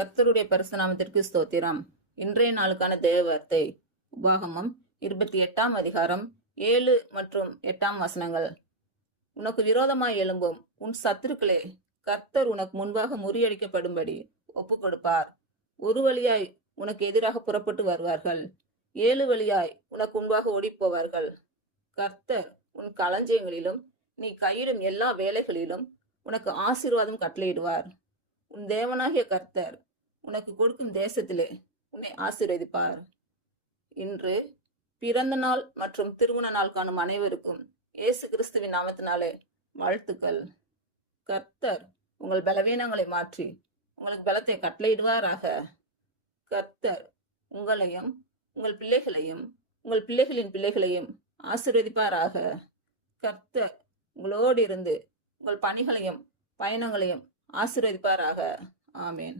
கர்த்தருடைய பரிசுத்த நாமத்திற்கு ஸ்தோத்திரம். இன்றைய நாளுக்கான தேவ வார்த்தை உபாகமம் 28ஆம் அதிகாரம் 7 மற்றும் 8ஆம் வசனங்கள். உனக்கு விரோதமாய் எழும்பும் உன் சத்துருக்களே கர்த்தர் உனக்கு முன்பாக முறியடிக்கப்படும்படி ஒப்பு கொடுப்பார். ஒரு வழியாய் உனக்கு எதிராக புறப்பட்டு வருவார்கள், 7 வழியாய் உனக்கு முன்பாக ஓடிப்போவார்கள். கர்த்தர் உன் களஞ்சியங்களிலும் நீ கையிடும் எல்லா வேலைகளிலும் உனக்கு ஆசீர்வாதம் கட்டளையிடுவார். உன் தேவனாகிய கர்த்தர் உனக்கு கொடுக்கும் தேசத்திலே உன்னை ஆசீர்வதிப்பார். இன்று பிறந்த நாள் மற்றும் திருமண நாள் காணும் அனைவருக்கும் இயேசு கிறிஸ்துவின் நாமத்தினாலே வாழ்த்துக்கள். கர்த்தர் உங்கள் பலவீனங்களை மாற்றி உங்களுக்கு பலத்தை கட்டளையிடுவாராக. கர்த்தர் உங்களையும் உங்கள் பிள்ளைகளையும் உங்கள் பிள்ளைகளின் பிள்ளைகளையும் ஆசீர்வதிப்பாராக. கர்த்தர் உங்களோடு இருந்து உங்கள் பணிகளையும் பயணங்களையும் ஆசீர்வதிப்பாராக. ஆமேன்.